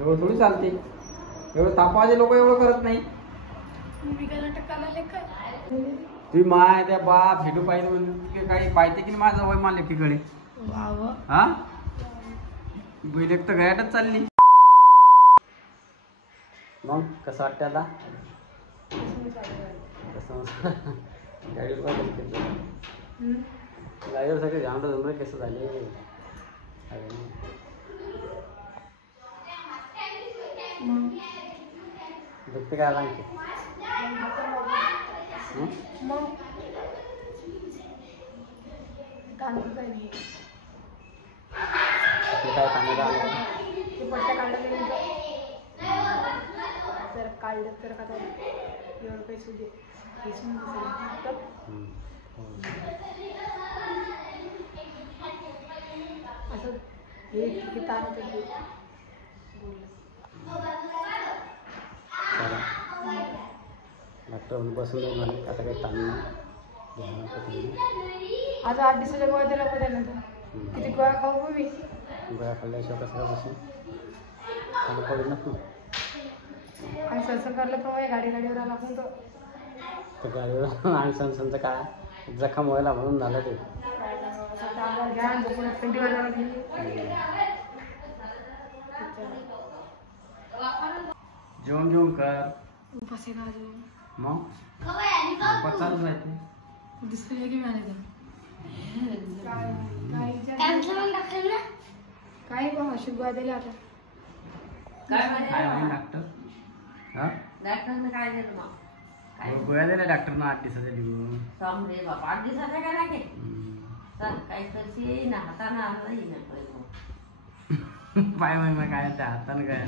एवढं थोडी चालते. एवढं तापवाचे लोक एवढं करत नाही. तुम्ही माय त्या बाप हेटू पाहिजे म्हणजे काही पाहिजे की नाही माझं वय मा लेकीकडे. हा बैल एक तर गयाटच चालली. मग कसं वाटतं आता? कसं गाडीवर गाडीवर सगळे झांडं जमरे कसं झाले. दुखते काय आणखी? काय कांदा काढलं तर का एवढं काही सुदे असं हे किती तार डॉक्टर बसून झाले आता काही ताण नाही. आता 8 दिवसाच्या गोळ्या दिल्या होत्या ना. किती गोळ्या खाऊ मी? गोळ्या खाल्ल्याशिवाय कसं काय बसून खाणं पडेल ना. आणि सणसण करल्याप्रमाणे गाडीवर आला आपण तर गाडीवर आणि सणसणचं काय जखम व्हायला म्हणून झालं ते. जेवण जेवण कर. मग चालू जायचं दिसतंय की मिळाले काय बा अशी गोळ्या दिल्या आता. काय डॉक्टर? हा डॉक्टरने काय देत मग? गोळ्या दिल्या डॉक्टरनं 8 दिवसाच्या लिहून. रे बाबा 8 दिवसाचा काय लागे? काही तर ना हाताना नाही ना पाय महिमा काय त्या हातानं काय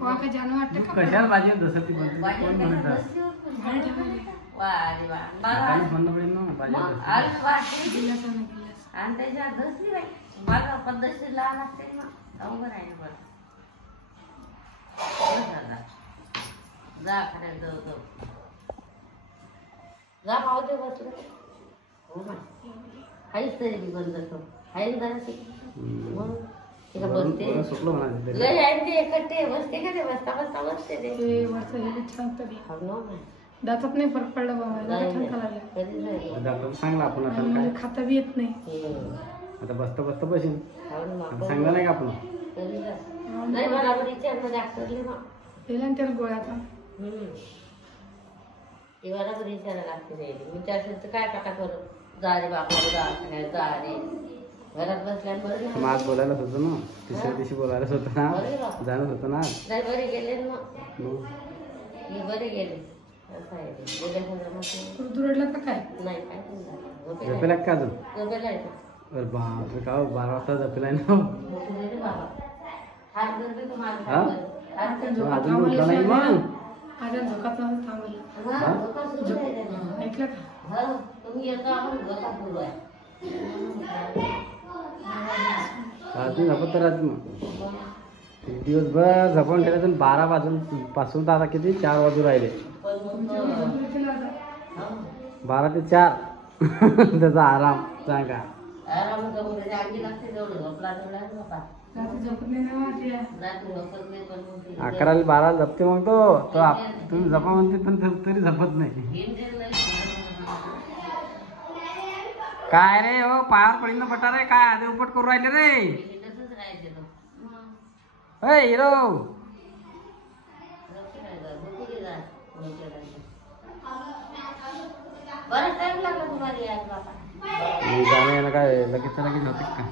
वाटतं कशाला पाहिजे जसं ती म्हणते कोण म्हणत म्हणणं पडेल ना पाहिजे आणि त्याच्या दसरी बाई माझा पद्धतशीर लहान असते ना अवघड आहे ना बरं. जा खऱ्या जाऊ जा भाऊ दे बसलं काहीच तरी मी बंद करतो आहे जरा ते बसते लय आहे ते एकटे बसते का ते बसता बसता बसते ते दातात नाही फरक पडला बाबा. डॉक्टर सांगला आपण आता काय खाता बी येत नाही. आता बसता बसता बसेन सांगलं नाही का आपण नाही बराबर विचारलं डॉक्टरले मग दिला ना त्याला गोळ्याचा ते बराबर विचारायला लागते. विचार असेल तर काय काटा करू जा रे बाबा जा रे घरात बसल्या बरं मग आज बोलायलाच होतं ना. तिसऱ्या दिवशी बोलायलाच होतं ना. जाणत होतं ना. नाही बरे गेले मग मी बरे गेले असं आहे ते. दुरडला का काय? नाही काय झोपेला का अजून? झोपेला आहे अरे बापरे का 12 वाजता झोपेला आहे ना. हात धरते तुम्हाला अजून उठला नाही मग. माझ्या झोकात थांबवलं ऐकलं का? तुम्ही येतो आपण झोका सुरू आहे अजून झपत राहते मग. दिवसभर झपवून ठेवायचं 12 वाजून तर आता किती 4 वाजून राहिले. 12 ते 4 त्याचा आराम सांगा. आराम करून त्याच्या अंगी लागते जेवढं झोपला तेवढा झोपा. 11 ला 12 झपते मग तो तुम्ही झपा म्हणते पण तरी झपत नाही. काय रे हो पायावर पडीन ना पटा रे काय आधी उपट करू राहिले रे. हिरो जाणं येणं काय लगेच होते का?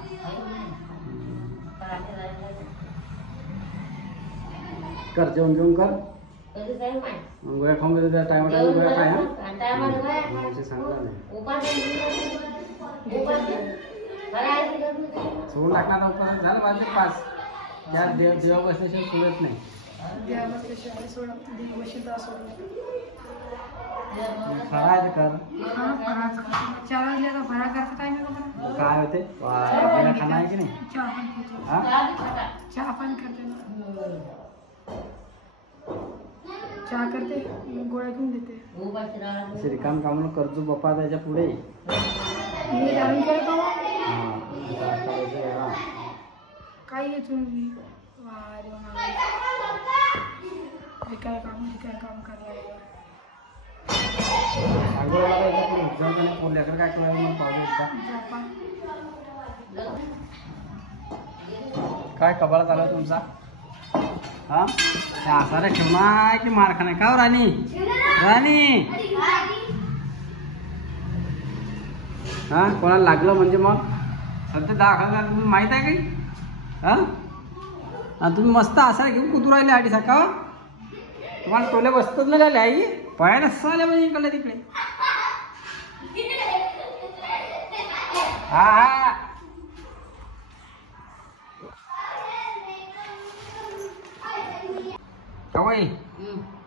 कर जेवण जेवण कर गोळ्या खाऊन घेतो त्या टायमाला गोळ्या काय सांगला नाही सोडून टाकणार उपास झालं माझे 5 त्या देवा बसल्याशिवाय सोडत नाही. फराळ कर काय होते आपल्याला खाणं आहे की नाही. चहा पाणी करते चहा करते गोळ्या घेऊन देते. रिकाम कामाला करतो बाप्पा त्याच्या पुढे काय येतो काय काम करणार काय करायला मग पाहू एकदा. काय कबाळा चालू आहे तुमचा? हा असा रे ठेवणार की मारखाना का हो राणी? राणी हा कोणाला लागलं म्हणजे मग सध्या दाखवणार तुम्ही माहित आहे काही? हा आणि तुम्ही मस्त असा घेऊन कुतू राहिले आधी सका तुम्हाला टोले बसतच नाही राहिले आई पायाला आल्या म्हणजे इकडे तिकडे. हा हा का बाई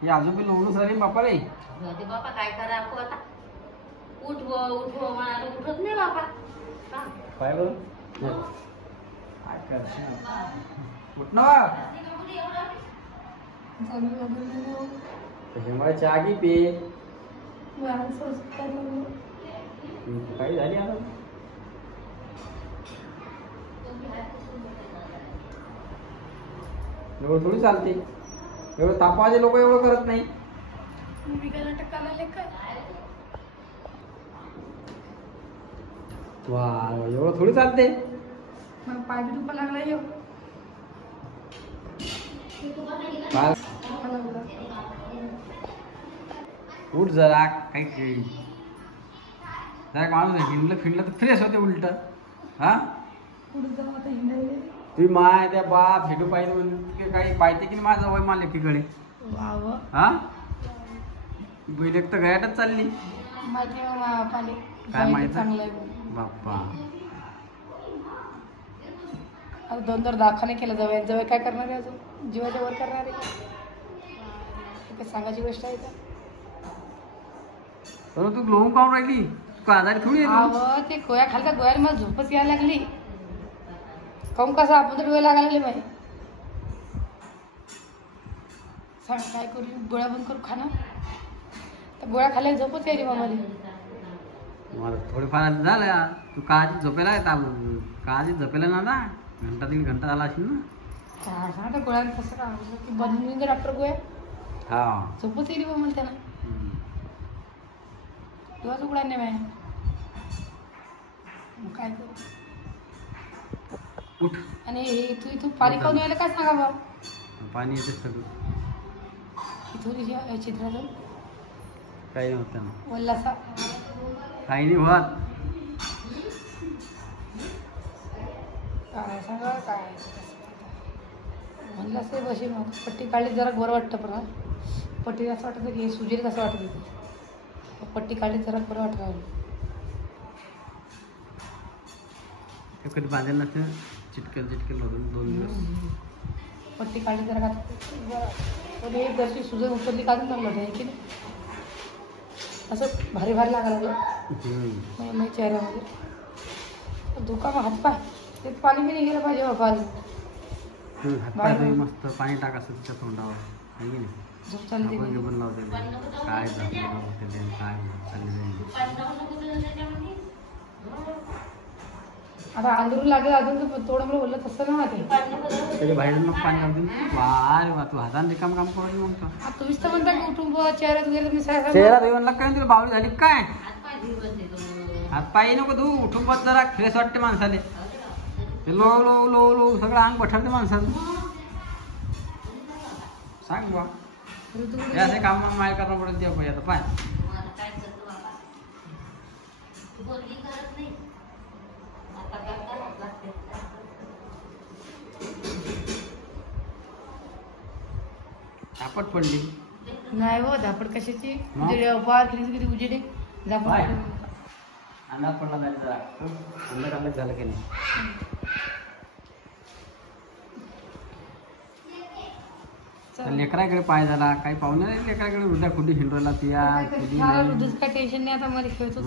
ही आजोबी लोडूस राहिली बापा रे. ते बापा काय करा आपण आता उठव म्हणाला उठत नाही बापा. काय बरं काय करशील उठ ना त्याच्यामुळे चहा घे पे काही झाली आता एवढं थोडी चालते. एवढं तापाचे लोक एवढं करत नाही. वा एवढं थोडी चालते. पाय बी दुखा लागला येऊ उठ जरा काही जरा माणूस हिंडलं फिरलं तर फ्रेश होते उलट. हा पुढे जाऊ आता हिंडायला. तुम्ही माय त्या बाप हेटू पाहिजे म्हणजे काही पाहिजे की नाही माझं वय मला लेकीकडे. हा बैल एक तर गयाटच चालली. माहिती आहे काय माहिती? चांगलं आहे बाप्पा आता 2 दाखवाने केलं जवळ काय करणार आहे अजून जीवाच्या वर करणार आहे काय सांगायची गोष्ट आहे का? तू लोहून पाहून राहिली तू आजारी थोडी आहे. ते गोळ्या खालता गोळ्याला मला झोपच यायला लागली. काऊन कसं आपण तर डोळे लागायला लागले माहिती सांग काय करू गोळ्या बंद करू खाणं तर गोळ्या खाल्ल्या झोपच यायची मग मला थोडीफार झालं. तू काळजी झोपेला आहे काळजी झोपेला ना घंटा 3 घंटा झाला असेल ना. काय सांगता गोळ्या कसं का बनवून दे डॉक्टर गोळ्या हा झोपच येईल बा मला त्यानं दिवस उघडा नाही माहिती काय करू. उठ आणि तू इथून पाणी खाऊन यायला काय सांगा बा पाणी येते सगळं इथून चित्रातून काही नव्हतं ना वल्लासा काही नाही होत. काय सांगा काय म्हणलं असं बशी मग पट्टी काढली जरा बरं वाटतं पण पट्टी असं वाटतं की सुजेल कसं वाटत होतं. पट्टी काढली जरा बरं वाटत राहिलं. कधी बांधेल नसतं चिटकेल भरून 2 दिवस पट्टी काढली जरा पण एक जरशी सुजन उचलली काढून चांगलं होतं की नाही असं भारी लागायला लागलं माझ्या चेहऱ्यामध्ये धोका मग हातपाय ते पाणी बी नाही गेलं पाहिजे बाबा हातपाय मस्त पाणी टाकायचं तिच्या तोंडावर आहे की नाही. झोप चालते आपण घेऊन लावते काय झालं काय चालले आता आंदोलन लागेल अजून थोडं मला बोललं तसं ना ते त्याच्या बाहेर मग पाणी घालून वारे वा तू हाताने रिकाम काम करू मग तुम्हीच तर म्हणता की उठून चेहऱ्यात गेलं मी चेहरा धुवून काय तुला बावली झाली काय हात पाय नको तू उठून बस जरा फ्रेश वाटते माणसाले. लो लो लो लो सगळं अंग पठरते माणसाचं. सांग बा हे असे काम माय करणं पडत द्या पाहिजे आता पाय धापट पडली नाही हो धापड कशाची उजेडे अपार किती उजेडे अंदाज पडला नाही जरा अंदाज झालं की नाही. लेकराकडे पाय झाला काही पाहुणे नाही लेकराकडे हृदय खुडी हिंडवला पिया दुसरं काय टेन्शन नाही आता मला खेळतो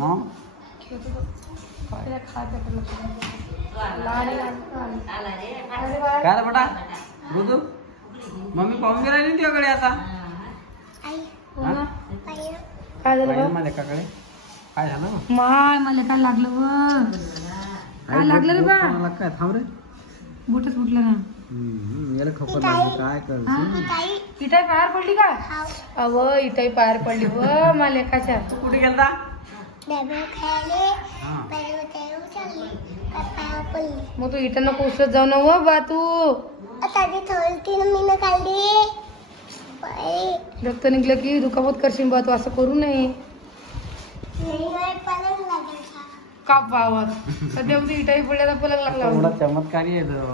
काय बेटा रुदू मम्मी पाहून गेला नाही तुझ्याकडे आता काय झालं मला लेकाकडे काय झालं माय मला काय लागलं व काय लागलं रे बा काय थांब रे बोटच फुटलं ना याला खबर लागली काय करते. इटाई पायावर पडली का? अव इटाई पायावर पडली व मा लेकाच्या. तू कुठे गेलता? मग तू इटांना पोचत जाऊ ना व बा तू. रक्त निघलं की दुखापत करशील बा तू, असं करू नये. का पावत सध्या उद्या इटाई पडल्याचा पलंग लागला. एवढा चमत्कारी आहे तो.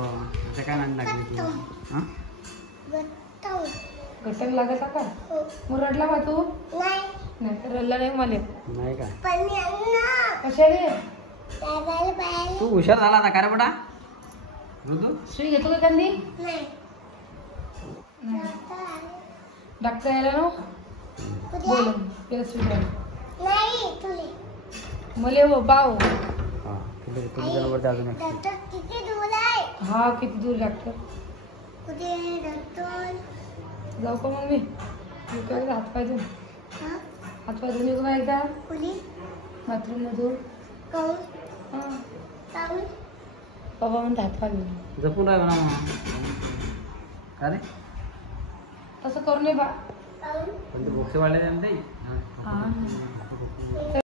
त्याच्या काय नाही लागली तुला? हा? घटक लागायचा का? मग रडला बा तू? नाही तर रडला नाही मला. नाही काय कशाने? तू हुशार झाला आता का रे बेटा? ऋतू सुई घेतो का एखादी? डॉक्टर यायला ना बोल त्याला सुई द्या. मले हो पाव. हा किती जणांवरती अजून एक. हा किती दूर डॉक्टर? जाऊ का मग मी? हात पाय धुवून येऊ का एकदा बाथरूम मधून? बाबा म्हणते हात पाय धुवून. जपून राहा ना मग. का रे तसं करू नये बा. पण ते बोक्से वाढले नाही. हा